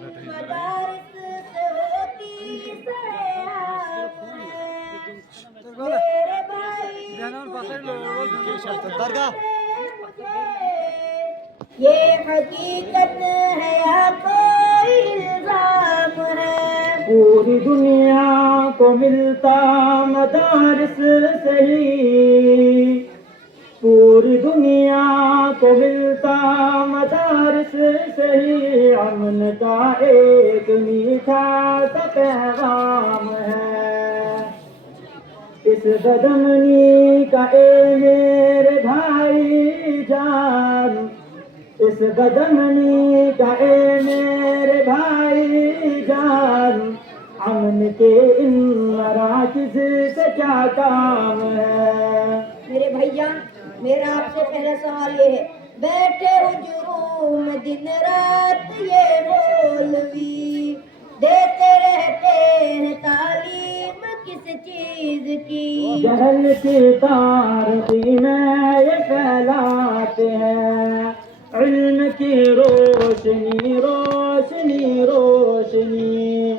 मदारिस से होती सरेआम है मेरे भाई ये हकीकत है या कोई इल्जाम है। पूरी दुनिया को मिलता मदारिस से ही, पूरी दुनिया को मिलता मदारिस से ही अमन का एक मीठा सा पैगाम है। इस बदमनी का ए मेरे भाई जान, इस बदमनी का ए मेरे भाई जान, अमन के इन मराकिज़ से क्या काम है। मेरे भैया, मेरा आपसे पहला सवाल ये है, बैठे हुजूम दिन रात ये मौलवी देते रहते हैं तालीम किस चीज की। जहल की तारकी में ये फैलाते हैं इल्म की रोशनी रोशनी रोशनी।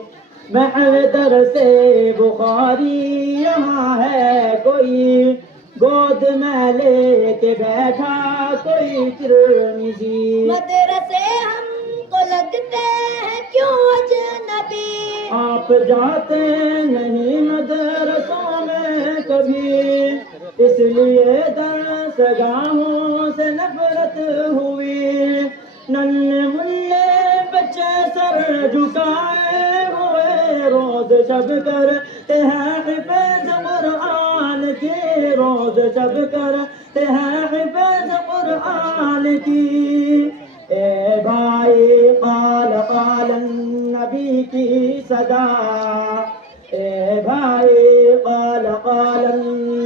महव दर से बुखारी यहाँ है कोई, गोद में लेके बैठा कोई तिरमिज़ी। मदरसे हमको लगते हैं क्यों अजनबी। आप जाते नहीं मदरसों में कभी, इसलिए दरसगाहों से नफरत हुई। नन्हे मुन्ने बच्चे सर झुकाए हुए रोज शब करते हैं हिफ़्ज़ कुरान की, रोज शब करते हैं हिफ़्ज़ कुरान की। ए भाई क़ाल क़ाल नबी की सदा, ए भाई क़ाल क़ाल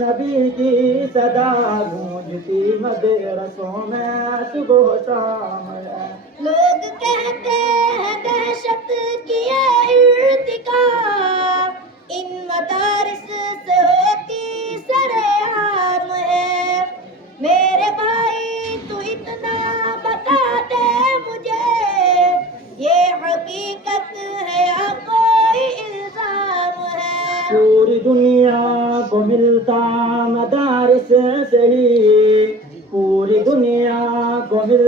नबी की सदा गूंजती मदरसों में सुबह शाम है। लोग कहते हैं दहशत की ये इर्तिकाब इन मदारिस से होती सरेआम है। मेरे भाई तू इतना बता दे मुझे, ये हकीकत है या कोई इल्जाम है। पूरी दुनिया को मिलता मदारिस से ही, पूरी दुनिया को मिलता